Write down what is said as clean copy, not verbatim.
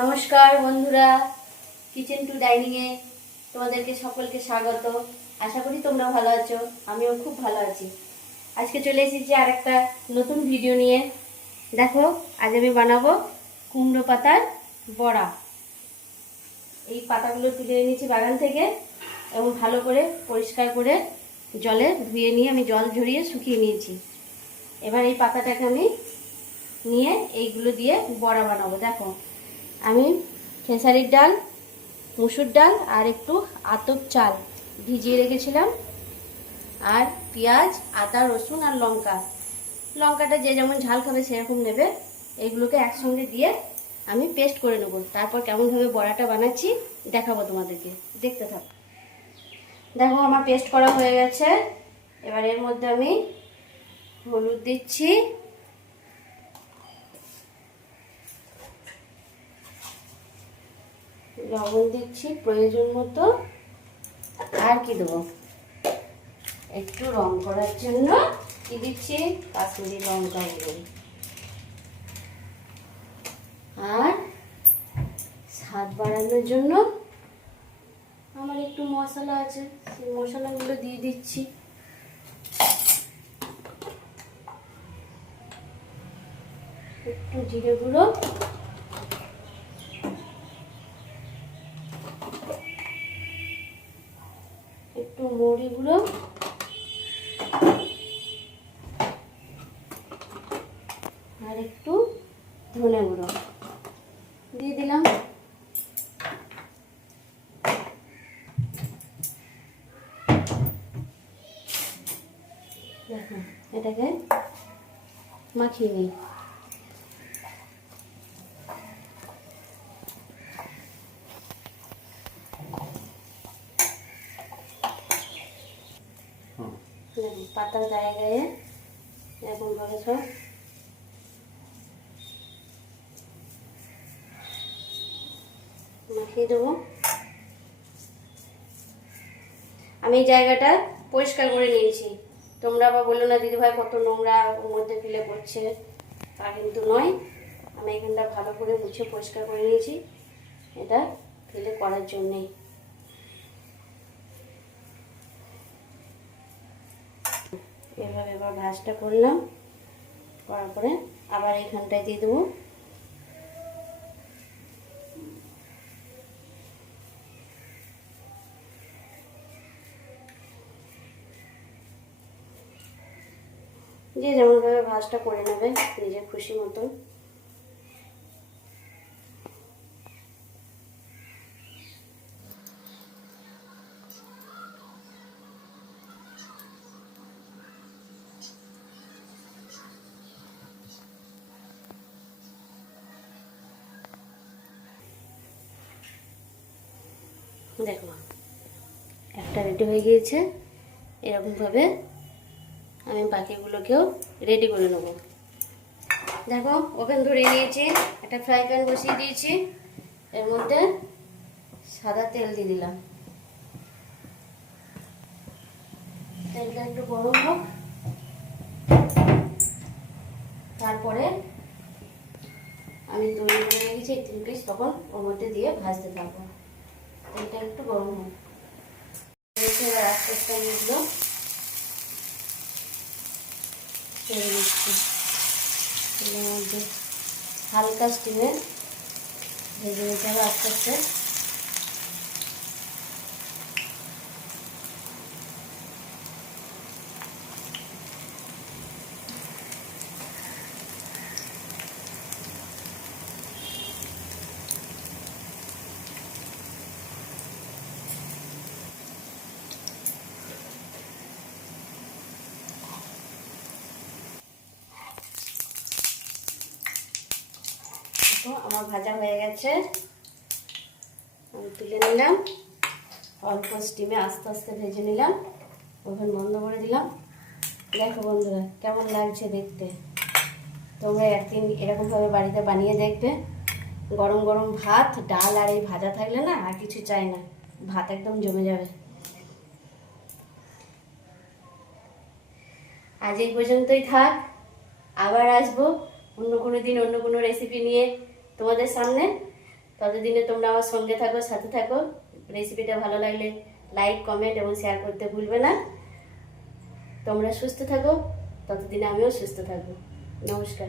নমস্কার বন্ধুরা, kitchen two ডাইনিংয়ে তোমাদেরকে সকলকে স্বাগত। আশা করি তোমরা ভালো আছো, আমিও খুব ভালো আছি। আজকে চলে এসেছি আর একটা নতুন ভিডিও নিয়ে। দেখো, আজ আমি বানাবো কুমড়ো পাতার বড়া। এই পাতাগুলো তুলে এনেছি বাগান থেকে এবং ভালো করে পরিষ্কার করে জলে ধুয়ে নিয়ে আমি জল ঝরিয়ে শুকিয়ে নিয়েছি। এবার এই পাতাটাকে আমি নিয়ে এইগুলো দিয়ে বড়া বানাবো। দেখো, আমি খেসারির ডাল, মুসুর ডাল আর একটু আতপ চাল ভিজিয়ে রেখেছিলাম, আর পেঁয়াজ, আদা, রসুন আর লঙ্কাটা যে যেমন ঝাল খাবে সেরকম নেবে। এইগুলোকে একসঙ্গে দিয়ে আমি পেস্ট করে নেব। তারপর কেমনভাবে বড়াটা বানাচ্ছি দেখাবো তোমাদেরকে, দেখতে থাকো। দেখো, আমার পেস্ট করা হয়ে গেছে। এবার এর মধ্যে আমি হলুদ দিচ্ছি, লবণ দিচ্ছি প্রয়োজন মতো, আর কি দেবো, একটু রং করার জন্য কি দিচ্ছি, কাশ্মীরি লঙ্কা গুঁড়ো, আর স্বাদ বাড়ানোর জন্য আমার একটু মশলা আছে, সেই মশলাগুলো দিয়ে দিচ্ছি। একটু জিরে গুঁড়ো, একটু মৌরি গুঁড়ো, আর একটু ধনে গুঁড়ো দিয়ে দিলাম। দেখো, এটাকে মাখিয়ে নিই। পাতার গায়ে গায়ে এরকম ভাবে সব মাখিয়ে দেবো। আমি এই জায়গাটা পরিষ্কার করে নিয়েছি। তোমরা আবার বললো না দিদিভাই কত নোংরা ওর মধ্যে ফেলে পড়ছে, তা কিন্তু নয়। আমি এখানটা ভালো করে মুছে পরিষ্কার করে নিয়েছি, এটা ফেলে করার জন্যেই। এভাবে এবার ভাঁজটা করলাম, করার পরে আবার এইখানটায় দিয়ে দেবো। যে যেমনভাবে ভাঁজটা করে নেবে নিজের খুশি মতন। দেখো, একটা রেডি হয়ে গিয়েছে। এরকমভাবে আমি বাকিগুলোকেও রেডি করে নেব। দেখো, ওভেন ধরিয়ে নিয়েছি, একটা ফ্রাই প্যান বসিয়ে দিয়েছি, এর মধ্যে সাদা তেল দিয়ে দিলাম। তেলটা একটু গরম হোক, তারপরে আমি তৈরি করে রেখেছি 3 পিস, তখন ওর মধ্যে দিয়ে ভাজতে থাকবো। তেলটা একটু গরম হোক। এবার আস্তে আস্তে আমি এগুলো ছেড়ে দিচ্ছি। এর মধ্যে হালকা স্টিমে ভেজে নিতে হবে আস্তে আস্তে। আমার ভাজা হয়ে গেছে, আমি তুলে নিলাম। অল্প স্টিমে আস্তে আস্তে ভেজে নিলাম, ওভেন বন্ধ করে দিলাম। দেখো বন্ধুরা, কেমন লাগছে দেখতে। তোমরা একদিন এরকমভাবে বাড়িতে বানিয়ে দেখবে। গরম গরম ভাত, ডাল আর এই ভাজা থাকলে না আর কিছু চাই না, ভাত একদম জমে যাবে। আজ এই পর্যন্তই থাক, আবার আসবো অন্য কোনো দিন অন্য কোনো রেসিপি নিয়ে তোমাদের সামনে। ততদিনে তোমরা আমার সঙ্গে থাকো, সাথে থাকো। রেসিপিটা ভালো লাগলে লাইক, কমেন্ট এবং শেয়ার করতে ভুলবে না। তোমরা সুস্থ থাকো, ততদিনে আমিও সুস্থ থাকবো। নমস্কার।